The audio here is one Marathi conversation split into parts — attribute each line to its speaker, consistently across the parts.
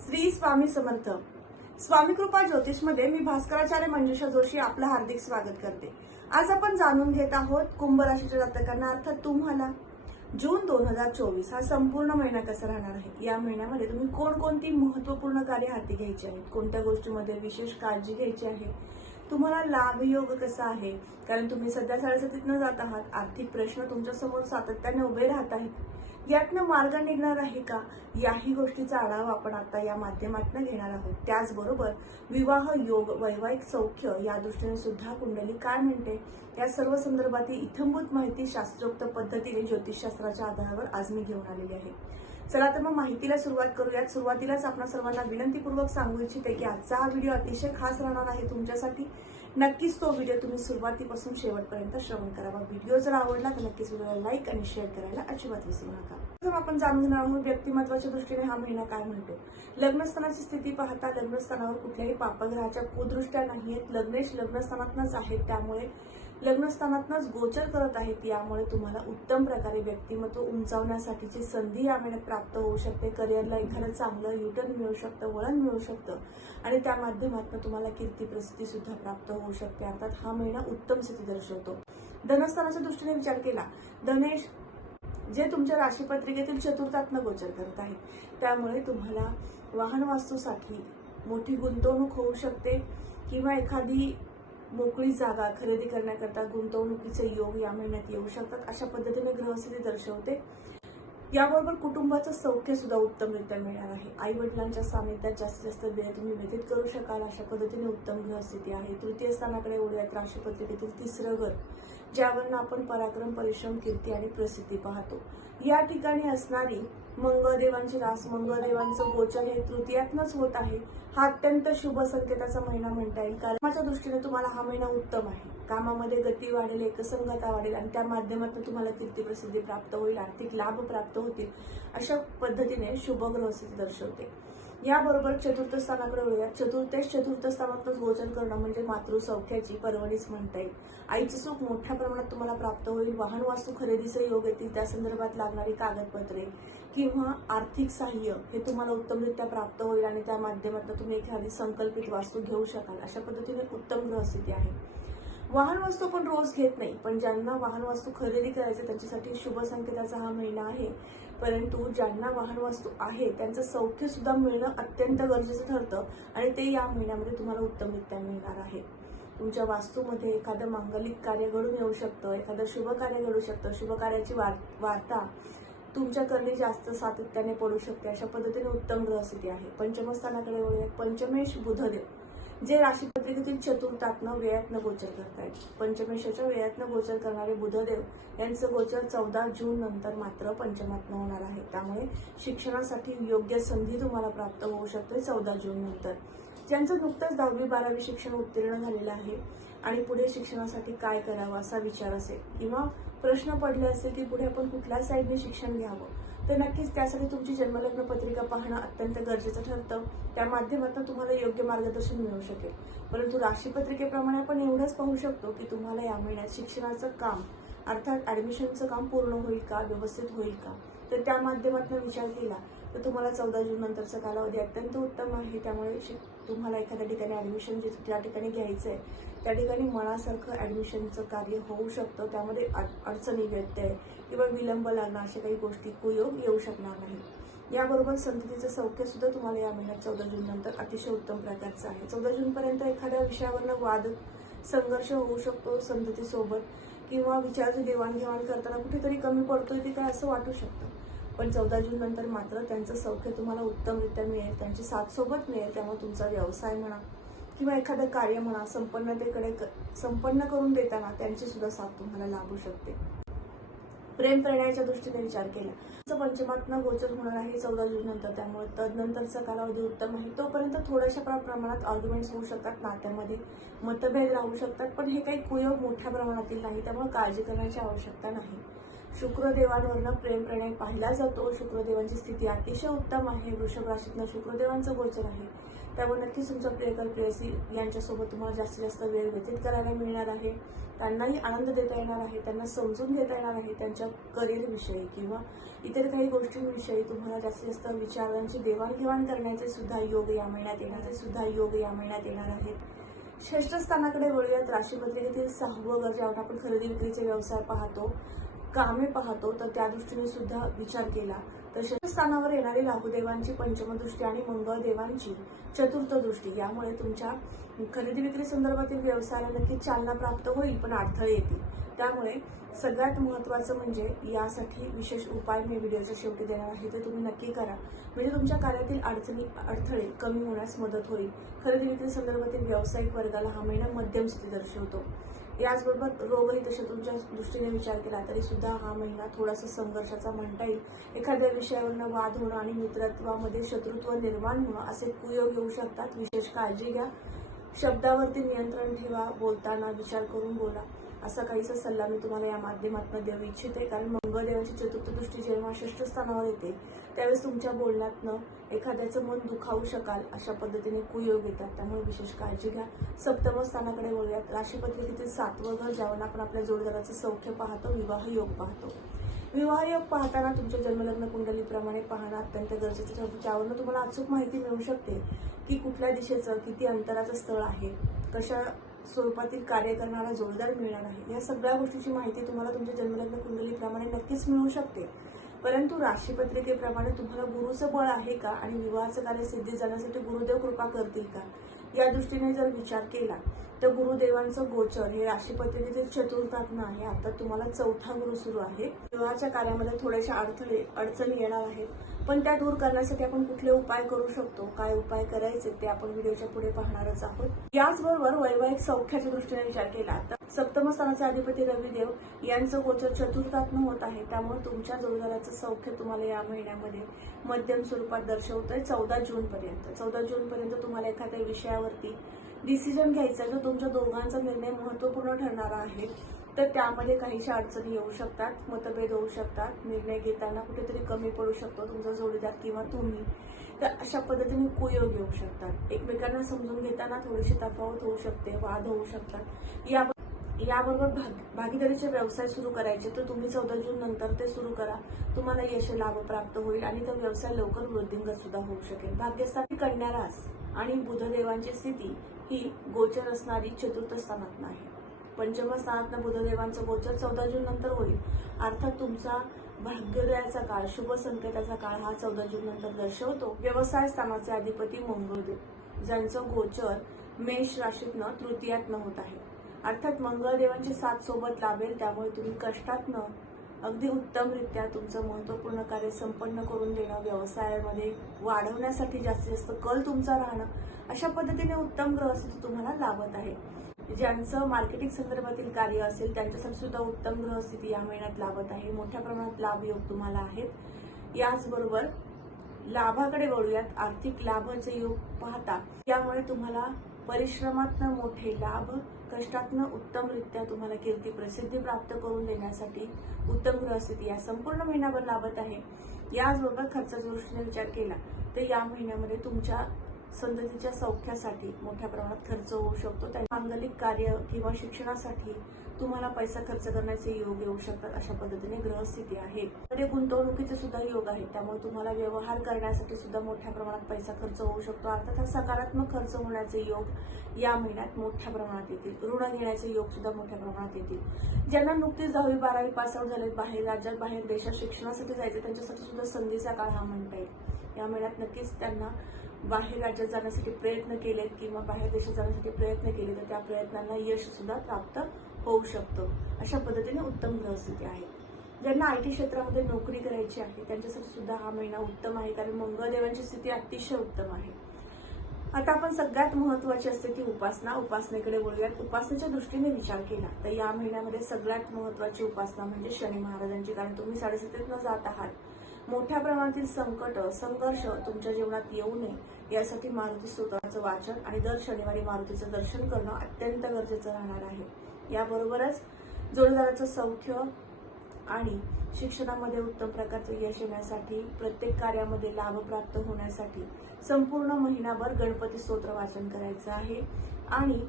Speaker 1: श्री स्वामी समर्थ स्वामी कृपा ज्योतिषमध्ये मी भास्कराचार्य मंजुषा जोशी आपलं हार्दिक स्वागत करते. आज आपण जाणून घेत आहोत कुंभ राशीच्या जातकांना. अर्थात तुम्हाला जून दोन हजार चोवीस हा संपूर्ण महिना कसा राहणार आहे? या महिन्यामध्ये तुम्ही कोणकोणती महत्त्वपूर्ण कार्य हाती घ्यायची आहेत? कोणत्या गोष्टीमध्ये विशेष काळजी घ्यायची आहे? तुम्हाला लाभ योग कसा आहे? कारण तुम्ही सध्या सरस्वतीतनं जात आहात. आर्थिक प्रश्न तुमच्यासमोर सातत्याने उभे राहत आहेत. यातनं मार्ग निघणार आहे का? याही गोष्टीचा आढावा आपण आता या माध्यमातून घेणार आहोत. त्याचबरोबर विवाह योग वैवाहिक सौख्य या दृष्टीने सुद्धा कुंडली काय म्हणते? या सर्व संदर्भातील इथंभूत माहिती शास्त्रोक्त पद्धतीने ज्योतिषशास्त्राच्या आधारावर आज मी घेऊन आलेली आहे. चला तर मग माहितीला सुरुवात करूयात. सुरुवातीलाच आपण सर्वांना विनंतीपूर्वक सांगू इच्छिते की आजचा हा व्हिडिओ अतिशय खास राहणार आहे तुमच्यासाठी. नक्कीच तो व्हिडिओ तुम्ही सुरुवातीपासून शेवटपर्यंत श्रवण करावा व्हिडिओ जर आवडला तर नक्कीच व्हिडिओला लाईक आणि शेअर करायला अजिबात विसरू नका. प्रथम आपण जाणून घेणार आहोत व्यक्तिमत्वाच्या दृष्टीने हा महिना काय म्हणतो. लग्नस्थानाची स्थिती पाहता लग्नस्थानावर कुठल्याही पापग्रहाच्या कुदृष्ट्या आहेत लग्नेश लग्नस्थानातनच आहेत त्यामुळे लग्नस्थानातनच गोचर करत आहेत. यामुळे तुम्हाला उत्तम प्रकारे व्यक्तिमत्व उंचावण्यासाठीची संधी या महिन्यात प्राप्त होऊ शकते. करिअरला एखादं चांगलं युटर्न मिळू शकतं वळण मिळू शकतं. आणि त्या माध्यमातून तुम्हाला कीर्ती प्रसिद्धी सुद्धा प्राप्त होऊ होऊ शकते. अर्थात हा महिना उत्तम स्थिती दर्शवतो. धनस्थानाच्या दृष्टीने विचार केला धनेश जे तुमच्या राशीपत्रिकेतील चतुर्थातनं गोचर करत आहे त्यामुळे तुम्हाला वाहन वास्तूसाठी मोठी गुंतवणूक होऊ शकते किंवा एखादी मोकळी जागा खरेदी करण्याकरता गुंतवणुकीचे योग या महिन्यात येऊ शकतात अशा पद्धतीने ग्रहस्थिती दर्शवते. याबरोबर कुटुंबाचं सौख्य सुद्धा उत्तमरित्या मिळणार आहे. आई वडिलांच्या सानिध्यात जास्तीत जास्त वेळ तुम्ही व्यतीत करू शकाल अशा पद्धतीने उत्तम ग्रहस्थिती आहे. तृतीय स्थानाकडे ओढ्यात राशीपत्रिकेतील तिसरं घर ज्यावरनं आपण पराक्रम परिश्रम कीर्ती आणि प्रसिद्धी पाहतो. या ठिकाणी असणारी मंगळदेवांची रास मंगळदेवांचं गोचर हे तृतीयातनच होत आहे. हा अत्यंत शुभ संकेताचा महिना म्हणता येईल. कामाच्या दृष्टीने तुम्हाला हा महिना उत्तम आहे. कामामध्ये गती वाढेल एकसंगता वाढेल आणि त्या माध्यमातून तुम्हाला कीर्ती प्रसिद्धी प्राप्त होईल आर्थिक लाभ प्राप्त होतील अशा पद्धतीने शुभ ग्रहस्थिती दर्शवते. याबरोबर चतुर्थ स्थानाकडे वळूया. चतुर्थेश चतुर्थ स्थानातच गोचर करणं म्हणजे मातृ सौख्याची पर्वणीच म्हणता येईल. आईचं सुख मोठ्या प्रमाणात तुम्हाला प्राप्त होईल. वाहन वास्तू खरेदीचे योग येतील. त्या संदर्भात लागणारी कागदपत्रे किंवा आर्थिक सहाय्य हे तुम्हाला उत्तमरित्या प्राप्त होईल आणि त्या माध्यमातून तुम्ही एखादी संकल्पित वास्तू घेऊ शकाल. अशा पद्धतीने उत्तम ग्रहस्थिती आहे. वाहन वस्तू पण रोज घेत नाही पण ज्यांना वाहन वस्तू खरेदी करायचं त्यांच्यासाठी शुभ संकेताचा हा महिना आहे. परंतु ज्यांना वाहन वस्तू आहे त्यांचं सौख्य सुद्धा मिळणं अत्यंत गरजेचं ठरतं आणि ते या महिन्यामध्ये तुम्हाला उत्तमरित्या मिळणार आहे. तुमच्या वास्तूमध्ये एखादं मांगलिक कार्य घडून येऊ शकतं एखादं शुभ कार्य घडू शकतं शुभ कार्याची वार- वार्ता तुमच्याकडे जास्त सातत्याने पडू शकते अशा पद्धतीने उत्तम ग्रहस्थिती आहे. पंचमस्थानाकडे वळूया पंचमेश बुधदेव. जे राशीपत्रिकेतील चतुर्थातनं वेळातनं गोचर करतायत. पंचमेशाच्या वेळातनं गोचर करणारे बुधदेव यांचं गोचर चौदा जून नंतर मात्र पंचमातनं होणार आहे. त्यामुळे शिक्षणासाठी योग्य संधी तुम्हाला प्राप्त होऊ शकते चौदा जून नंतर. ज्यांचं नुकतंच दहावी बारावी शिक्षण उत्तीर्ण झालेलं आहे आणि पुढे शिक्षणासाठी काय करावं असा विचार असेल किंवा प्रश्न पडले असेल की पुढे आपण कुठल्या साईडने शिक्षण घ्यावं तर नक्कीच त्यासाठी तुमची जन्मलग्न पत्रिका पाहणं अत्यंत गरजेचं ठरतं. त्या माध्यमातून तुम्हाला योग्य मार्गदर्शन मिळू शकेल. परंतु राशीपत्रिकेप्रमाणे आपण एवढंच पाहू शकतो की तुम्हाला या महिन्यात शिक्षणाचं काम अर्थात ॲडमिशनचं काम पूर्ण होईल का व्यवस्थित होईल का? तर त्या माध्यमातून विचार केला तर तुम्हाला चौदा जून नंतरचा कालावधी अत्यंत उत्तम आहे. त्यामुळे शिक- तुम्हाला एखाद्या ठिकाणी ॲडमिशन जे त्या ठिकाणी घ्यायचं आहे त्या ठिकाणी मनासारखं ॲडमिशनचं कार्य होऊ शकतं. त्यामध्ये अडचणी व्यत्यय किंवा विलंब लागणं अशा काही गोष्टी कुयोग येऊ शकणार नाही. याबरोबर संततीचं सौख्य सुद्धा तुम्हाला या महिन्यात चौदा जून नंतर अतिशय उत्तम प्रकारचं आहे. चौदा जून पर्यंत एखाद्या विषयावरनं वाद संघर्ष होऊ शकतो संततीसोबत किंवा विचाराची देवाणघेवाण करताना कुठेतरी कमी पडतोय ते काय असं वाटू शकतं. पण चौदा जून नंतर मात्र त्यांचं सौख्य तुम्हाला उत्तमरित्या मिळेल त्यांची साथ सोबत मिळेल त्यामुळे तुमचा व्यवसाय म्हणा किंवा एखादं कार्य म्हणा संपन्नतेकडे क- संपन्न करून देताना त्यांची सुद्धा साथ तुम्हाला लाभू शकते. प्रेम करण्याच्या दृष्टीने विचार केला. असं पंचमातनं गोचर होणार आहे चौदा जून नंतर. त्यामुळे तदनंतरचा कालावधी उत्तम आहे. तोपर्यंत थोड्याशा प्र- प्रमाणात आर्ग्युमेंट्स होऊ शकतात नात्यामध्ये. मतभेद राहू शकतात. पण हे काही कुयोग मोठ्या प्रमाणातील नाही. त्यामुळे काळजी करण्याची आवश्यकता नाही. शुक्रदेवांवरनं प्रेम प्रणय पाहिला जातो. शुक्रदेवांची स्थिती अतिशय उत्तम आहे. वृषभ राशीतनं शुक्रदेवांचं गोचर आहे. त्यामुळे नक्कीच तुमचा प्रियकर प्रेयसी यांच्यासोबत तुम्हाला जास्तीत जास्त वेळ व्यतीत करायला मिळणार आहे. त्यांनाही आनंद देता येणार आहे. त्यांना समजून घेता येणार आहे त्यांच्या करिअरविषयी किंवा इतर काही गोष्टींविषयी तुम्हाला जास्तीत जास्त विचारांची देवाणघेवाण करण्याचे सुद्धा योग या महिन्यात येण्याचे सुद्धा योग या महिन्यात येणार आहेत. श्रेष्ठ स्थानाकडे वळूयात. राशीपत्रिकेतील सहावं घर जेव्हा आपण खरेदी विक्रीचे व्यवसाय पाहतो. कामे पाहतो तर त्या दृष्टीने सुद्धा विचार केला. तर स्थानावर येणारी राहुदेवांची पंचमदृष्टी आणि मंगळदेवांची चतुर्थ दृष्टी यामुळे तुमच्या खरेदी विक्री संदर्भातील व्यवसायाला नक्की चालना प्राप्त होईल पण अडथळे येतील. त्यामुळे सगळ्यात महत्त्वाचं म्हणजे यासाठी विशेष उपाय मी व्हिडिओच्या शेवटी देणार आहे ते तुम्ही नक्की करा. म्हणजे तुमच्या कार्यातील अडचणी अडथळे कमी होण्यास मदत होईल. खरेदी विक्री संदर्भातील व्यावसायिक वर्गाला हा महिना मध्यम स्थिती दर्शवतो. याचबरोबर रोगही तसे तुमच्या दृष्टीने विचार केला तरी सुद्धा हा महिना थोडासा संघर्षाचा म्हणता येईल. एखाद्या विषयावरनं वाद होणं आणि मित्रत्वामध्ये शत्रुत्व निर्माण होणं असे कुयोग येऊ शकतात. विशेष काळजी घ्या. शब्दावरती नियंत्रण ठेवा. बोलताना विचार करून बोला. असा काहीसा सल्ला मी तुम्हाला या माध्यमातून देऊ इच्छिते. कारण मंगळदेवाची चतुर्थ दृष्टी जेव्हा षष्ठ स्थानावर येते त्यावेळेस तुमच्या बोलण्यातनं एखाद्याचं मन दुखावू शकाल अशा पद्धतीने कुयोग येतात. त्यामुळे विशेष काळजी घ्या. सप्तम स्थानाकडे वळूयात. राशीपत्रिकेतील सातवं घर ज्यावर आपण आपल्या जोडदाराचं सौख्य पाहतो विवाह योग पाहतो. विवाह योग पाहताना तुमच्या जन्मलग्न कुंडलीप्रमाणे पाहणं अत्यंत गरजेचं ठरतं त्यावरनं तुम्हाला अचूक माहिती मिळू शकते की कुठल्या दिशेचं किती अंतराचं स्थळ आहे कशा स्वरूपातील कार्य करणारा जोडदार मिळणार आहे. या सगळ्या गोष्टीची माहिती तुम्हाला तुमच्या जन्मलग्न कुंडलीप्रमाणे नक्कीच मिळू शकते. परंतु राशीपत्रिकेप्रमाणे तुम्हाला गुरुचं बळ आहे का आणि विवाहाचं कार्य सिद्धी जाण्यासाठी गुरुदेव कृपा करतील का? या दृष्टीने जर विचार केला तर गुरुदेवांचं गोचर हे राशीपत्रिकेतील चतुर्थात्म आहे आता तुम्हाला चौथा गुरु सुरू आहे. विवाहाच्या कार्यामध्ये थोड्याशा अडथळे अडचणी येणार आहेत. पण त्या दूर करण्यासाठी आपण कुठले उपाय करू शकतो? काय उपाय करायचे ते आपण व्हिडिओच्या पुढे पाहणारच आहोत. याचबरोबर वैवाहिक सौख्याच्या दृष्टीने विचार केला तर सप्तमस्थानाचे अधिपती रविदेव यांचं गोचर चतुर्थात्म होत आहे. त्यामुळे तुमच्या जोडदाराचं सौख्य तुम्हाला या महिन्यामध्ये मध्यम स्वरूपात दर्शवतोय चौदा जून पर्यंत. चौदा जून पर्यंत तुम्हाला एखाद्या विषयावरती डिसिजन घ्यायचा जो तुमच्या दोघांचा निर्णय महत्त्वपूर्ण ठरणारा आहे तर त्यामध्ये काहीशा अडचणी येऊ शकतात मतभेद होऊ शकतात. निर्णय घेताना कुठेतरी कमी पडू शकतो तुमचा जोडीदार किंवा तुम्ही. तर अशा पद्धतीने कुयोग येऊ शकतात. एकमेकांना समजून घेताना थोडीशी तफावत होऊ शकते वाद होऊ शकतात. या याबरोबर भाग भागीदारीचे व्यवसाय सुरू करायचे तर तुम्ही चौदा जून नंतर ते सुरू करा. तुम्हाला यश लाभ प्राप्त होईल आणि तो व्यवसाय लवकर वृद्धिंगत सुद्धा होऊ शकेल. भाग्यस्थानी कन्या रास आणि बुधदेवांची स्थिती ही गोचर असणारी चतुर्थ स्थानात आहे पंचम स्थानातनं बुधदेवांचं गोचर चौदा जून नंतर होईल. अर्थात तुमचा भाग्योदयाचा काळ शुभ संकेताचा काळ हा चौदा जून नंतर दर्शवतो. व्यवसाय स्थानाचे अधिपती मंगळदेव ज्यांचं गोचर मेष राशीतनं तृतीयातनं होत आहे. अर्थात मंगळदेवांची साथ सोबत लाभेल त्यामुळे तुम्ही कष्टातनं अगदी उत्तमरित्या तुमचं महत्त्वपूर्ण कार्य संपन्न करून देणं व्यवसायामध्ये वाढवण्यासाठी जास्तीत जास्त कल तुमचा राहणं अशा पद्धतीने उत्तम ग्रहस्थिती तुम्हाला लाभत आहे. ज्यांचं मार्केटिंग संदर्भातील कार्य असेल त्यांच्यासाठी सुद्धा उत्तम ग्रहस्थिती या महिन्यात लाभत आहे. मोठ्या प्रमाणात लाभ योग तुम्हाला आहेत. याचबरोबर लाभाकडे वळूयात. आर्थिक लाभाचे योग पाहता यामुळे तुम्हाला परिश्रमातनं मोठे लाभ कष्टातनं उत्तमरित्या तुम्हाला कीर्ती प्रसिद्धी प्राप्त करून देण्यासाठी उत्तम ग्रहस्थिती या संपूर्ण महिन्याभर लाभत आहे. याचबरोबर खर्चाच्या दृष्टीने विचार केला तर या महिन्यामध्ये तुमच्या संततीच्या सौख्यासाठी मोठ्या प्रमाणात खर्च होऊ शकतो. त्या मांगलिक कार्य किंवा शिक्षणासाठी तुम्हाला पैसा खर्च करण्याचे योग येऊ शकतात अशा पद्धतीने ग्रहस्थिती आहे. मध्ये गुंतवणुकीचे सुद्धा योग आहेत. त्यामुळे तुम्हाला व्यवहार करण्यासाठी सुद्धा मोठ्या प्रमाणात पैसा खर्च होऊ शकतो. अर्थात हा सकारात्मक खर्च होण्याचे योग या महिन्यात मोठ्या प्रमाणात येतील. ऋण घेण्याचे योग सुद्धा मोठ्या प्रमाणात येतील. ज्यांना नुकतीच दहावी बारावी पास आउट झाले बाहेर राज्यात बाहेर देशात शिक्षणासाठी जायचे त्यांच्यासाठी सुद्धा संधीचा काळ हा म्हणता येईल. या महिन्यात नक्कीच त्यांना बाहेर राज्यात जाण्यासाठी प्रयत्न केलेत किंवा बाहेर देशात जाण्यासाठी प्रयत्न केले तर त्या प्रयत्नांना यश सुद्धा प्राप्त होऊ शकतो. अशा पद्धतीने उत्तम ग्रहस्थिती आहे. ज्यांना आय टी क्षेत्रामध्ये नोकरी करायची आहे त्यांच्यासाठी सुद्धा हा महिना उत्तम आहे कारण मंगळदेवांची स्थिती अतिशय उत्तम आहे. आता आपण सगळ्यात महत्वाची असते ती उपासना. उपासनेकडे बोलूयात उपासनेच्या दृष्टीने विचार केला तर या महिन्यामध्ये सगळ्यात महत्वाची उपासना म्हणजे शनी महाराजांची कारण तुम्ही साडेसतीतनं जात आहात. मोठ्या प्रमाणातील संकट संघर्ष तुमच्या जीवनात येऊ नये यासाठी मारुती स्तोत्राचं वाचन आणि दर शनिवारी मारुतीचं दर्शन करणं अत्यंत गरजेचं राहणार आहे. याबरोबरच जोडीदाराचं सौख्य आणि शिक्षणामध्ये उत्तम प्रकारचं यश येण्यासाठी प्रत्येक कार्यामध्ये लाभ प्राप्त होण्यासाठी संपूर्ण महिनाभर गणपती स्तोत्र वाचन करायचं आहे. आणि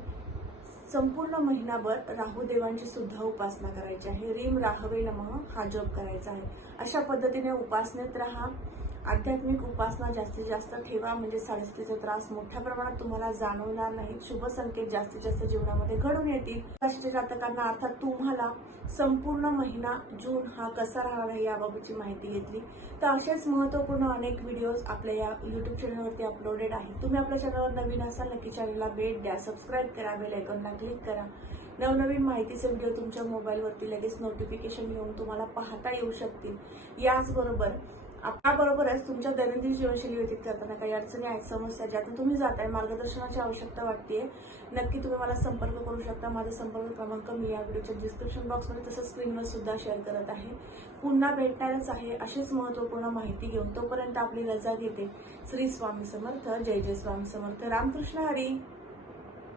Speaker 1: संपूर्ण महिनाभर राहुदेवांची सुद्धा उपासना करायची आहे. रीम राहवे नमः हा जप करायचा आहे. अशा पद्धतीने उपासनेत राहा. आध्यात्मिक उपासना जास्तीत जास्त ठेवा म्हणजे साडेस्तीचा त्रास मोठ्या प्रमाणात तुम्हाला जाणवणार नाही शुभ संकेत जास्तीत जास्त जीवनामध्ये घडून येतील. राशीच्या जातकांना अर्थात तुम्हाला संपूर्ण महिना जून हा कसा राहणार आहे याबाबतची माहिती घेतली. तर असेच महत्त्वपूर्ण अनेक व्हिडिओज आपल्या या युट्यूब चॅनलवरती अपलोडेड आहेत. तुम्ही आपल्या चॅनलवर नवीन असाल नक्की चॅनलला भेट द्या. सबस्क्राईब करा बेल आयकॉनला क्लिक करा. नवनवीन माहितीचे व्हिडिओ तुमच्या मोबाईलवरती लगेच नोटिफिकेशन येऊन तुम्हाला पाहता येऊ शकतील. याचबरोबर आपल्याबरोबरच तुमच्या दैनंदिन जीवनशैली व्यतीत करताना काही अडचणी आहेत समस्या ज्यातून तुम्ही जात आहे मार्गदर्शनाची आवश्यकता वाटते नक्की तुम्ही मला संपर्क करू शकता. माझा संपर्क क्रमांक मी या व्हिडिओच्या डिस्क्रिप्शन बॉक्समध्ये तसंच स्क्रीनवर सुद्धा शेअर करत आहे. पुन्हा भेटणारच आहे अशीच महत्त्वपूर्ण माहिती घेऊन तोपर्यंत आपली रजा घेते. श्री स्वामी समर्थ. जय जय स्वामी समर्थ. रामकृष्ण हरी.